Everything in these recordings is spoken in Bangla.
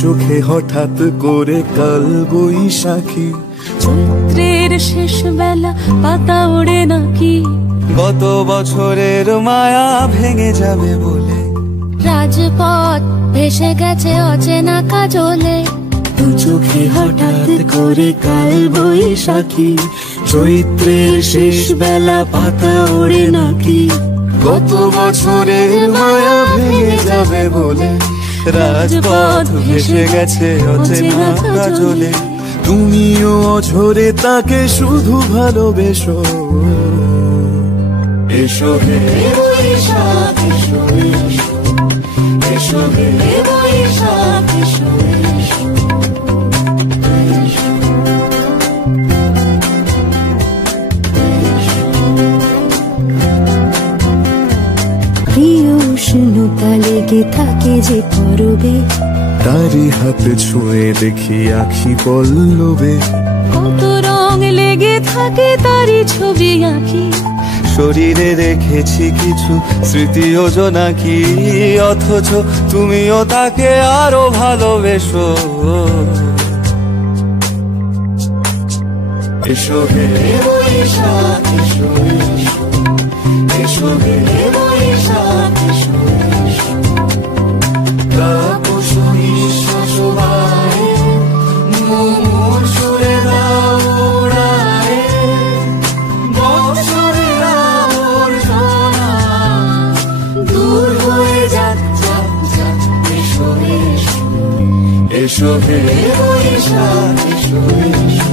চোখে হঠাৎ করে কাল বৈশাখী, চৈত্রের শেষ বেলা পাতা ওড়ে নাকি, গত বছরের মায়া ভেঙে যাবে বলে, রাজপথ ভেসে গেছে অচেনা কাজলে, দু চোখে হঠাৎ করে কাল বৈশাখী, চৈত্রের শেষ বেলা পাতা ওড়ে নাকি, গত বছরের মায়া ভেঙে যাবে বলে, রাজপথ ভেসে গেছে অচেনা কাজলে। তুমিও অঝরে তাকে শুধু ভালোবেসো, এসো হে বৈশাখ এসো এসো, এসো হে বৈশাখ এসো এসো। প্রিয় উষ্ণতা লেগে থাকে যে পরবে, তারি হাত ছুঁয়ে দেখি আখি পল্লবে, কত রং লেগে থাকে তারই ছবি আঁকি, শরীরে রেখেছি কিছু স্মৃতি জোনাকি, অথচ তুমিও তাকে আরো ভালোবেসো, এসো হে বৈশাখ এসো এসো, এসো হে বৈশাখ এসো এসো। তাপস নিঃশ্বাস বায়ে, মুমুর সুরে দাও উড়ায়ে, বছরের আবর্জনা দূর হয়ে যাক যাক যাক, এসো এসো, এসো হে বৈশাখ এসো এসো,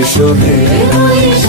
এসো হে বৈশাখ।